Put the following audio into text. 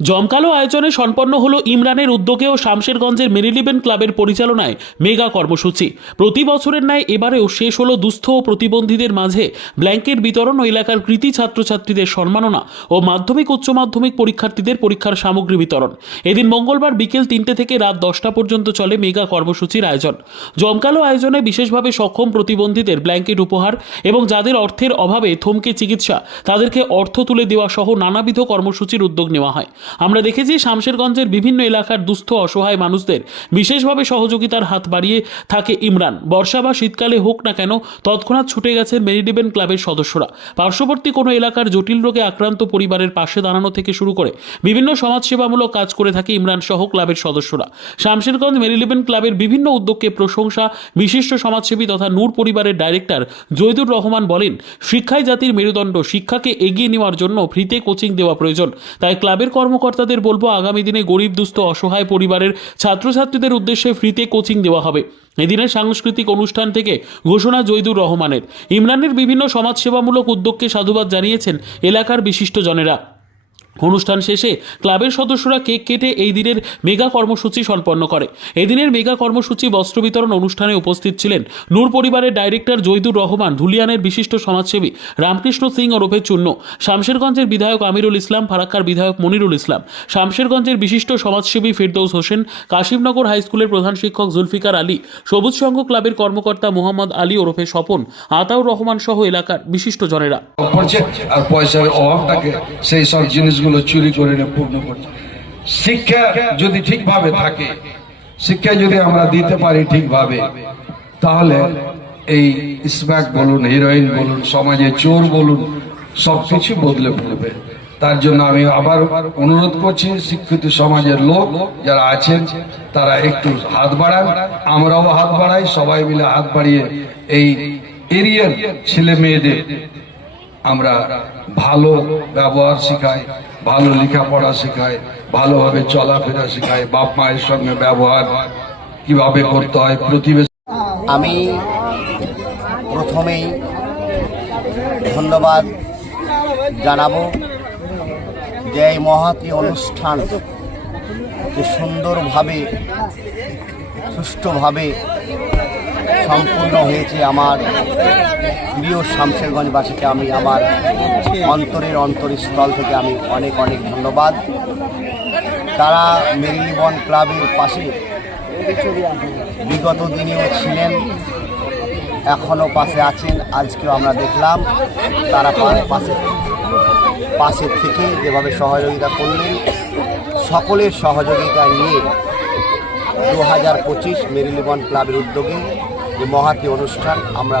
জমকালো আয়োজনে সম্পন্ন হলো ইমরানের উদ্যোগে ও শামশেরগঞ্জের মেরিলিবেন ক্লাবের পরিচালনায় মেগা কর্মসূচি। প্রতি বছরের ন্যায় এবারেও শেষ হলো দুস্থ ও প্রতিবন্ধীদের মাঝে ব্ল্যাঙ্কেট বিতরণ ও এলাকার কৃতি ছাত্রছাত্রীদের সম্মাননা ও মাধ্যমিক উচ্চ মাধ্যমিক পরীক্ষার্থীদের পরীক্ষার সামগ্রী বিতরণ। এদিন মঙ্গলবার বিকেল 3টে থেকে রাত 10টা পর্যন্ত চলে মেগা কর্মসূচির আয়োজন। জমকালো আয়োজনে বিশেষভাবে সক্ষম প্রতিবন্ধীদের ব্ল্যাঙ্কেট উপহার এবং যাদের অর্থের অভাবে থমকে চিকিৎসা তাদেরকে অর্থ তুলে দেওয়া সহ নানাবিধ কর্মসূচির উদ্যোগ নেওয়া হয়। আমরা দেখেছি শামশেরগঞ্জের বিভিন্ন এলাকার দুস্থ অসহায় মানুষদের বিশেষভাবে সহযোগিতার হাত বাড়িয়ে থাকে ইমরান। বর্ষা বা শীতকালে হোক না কেন তৎক্ষণাৎ ছুটে গেছেন মেরিলিবেন ক্লাবের সদস্যরা। পার্শ্ববর্তী কোনো এলাকার জটিল রোগে আক্রান্ত পরিবারের পাশে দাঁড়ানো থেকে শুরু করে বিভিন্ন সমাজসেবামূলক কাজ করে থাকে ইমরান সহ ক্লাবের সদস্যরা। শামশেরগঞ্জ মেরিলিবেন ক্লাবের বিভিন্ন উদ্যোগকে প্রশংসা বিশিষ্ট সমাজসেবী তথা নূর পরিবারের ডাইরেক্টর জৈদুর রহমান বলেন, শিক্ষাই জাতির মেরুদণ্ড, শিক্ষাকে এগিয়ে নেওয়ার জন্য ফ্রিতে কোচিং দেওয়া প্রয়োজন। তাই ক্লাবের কর্মকর্তাদের বলবো, আগামী দিনে গরিব দুস্থ অসহায় পরিবারের ছাত্রছাত্রীদের উদ্দেশ্যে ফ্রিতে কোচিং দেওয়া হবে। এদিনের সাংস্কৃতিক অনুষ্ঠান থেকে ঘোষণা জৈদুর রহমানের। ইমরানের বিভিন্ন সমাজসেবামূলক উদ্যোগকে সাধুবাদ জানিয়েছেন এলাকার বিশিষ্টজনেরা। অনুষ্ঠান শেষে ক্লাবের সদস্যরা কেক কেটে এই দিনের মেগা কর্মসূচি সম্পন্ন করে। এদিনের মেগা কর্মসূচি বস্ত্র বিতরণ অনুষ্ঠানে উপস্থিত ছিলেন নূর পরিবারের ডাইরেক্টর জৈদুর রহমান, ধুলিয়ানের বিশিষ্ট সমাজসেবী রামকৃষ্ণ সিং ওরফে চূন্য, শামশেরগঞ্জের বিধায়ক আমিরুল ইসলাম, ফারাক্কার বিধায়ক মনিরুল ইসলাম, শামশেরগঞ্জের বিশিষ্ট সমাজসেবী ফিরদৌস হোসেন, কাশিমনগর হাইস্কুলের প্রধান শিক্ষক জুলফিকার আলী, সবুজ সংঘ ক্লাবের কর্মকর্তা মোহাম্মদ আলী ওরফে স্বপন, আতাউর রহমান সহ এলাকার বিশিষ্টজনেরা। আর পয়সার অভাবটাকে সেই সব জিনিসগুলো চুরি করে পূর্ণ করছে। শিক্ষা যদি ঠিকভাবে থাকে, শিক্ষা যদি আমরা দিতে পারি ঠিকভাবে, তাহলে এই স্ম্যাক বলুন, হিরোইন বলুন, সমাজে চোর বলুন, সবকিছু বদলে পড়বে। তার জন্য আমি আবার অনুরোধ করছি, শিক্ষিত সমাজের লোক যারা আছেন তারা একটু হাত বাড়ান, আমরাও হাত বাড়াই, সবাই মিলে হাত বাড়িয়ে এই এরিয়ার ছেলে মেয়েদের আমরা ভালো ব্যবহার শেখাই, ভালো লেখাপড়া শেখাই, ভালোভাবে চলাফেরা শেখাই, বাপ মায়ের সঙ্গে ব্যবহার কিভাবে করতে হয় প্রতিবেশী। আমি প্রথমেই ধন্যবাদ জানাবো যে এই মহতী অনুষ্ঠান সুন্দরভাবে সুষ্ঠুভাবে সম্পূর্ণ হয়েছে। আমার প্রিয় শামশেরগঞ্জবাসীকে আমি আমার অন্তরের অন্তরস্থল থেকে আমি অনেক অনেক ধন্যবাদ। তারা মেরিলিবন ক্লাবের পাশে বিগত দিনেও ছিলেন, এখনও পাশে আছেন। আজকেও আমরা দেখলাম তারা পাশে থেকে যেভাবে সহযোগিতা করলেন, সকলের সহযোগিতা নিয়ে 2025 মেরিলিবন ক্লাবের উদ্যোগে যে মহতী অনুষ্ঠান আমরা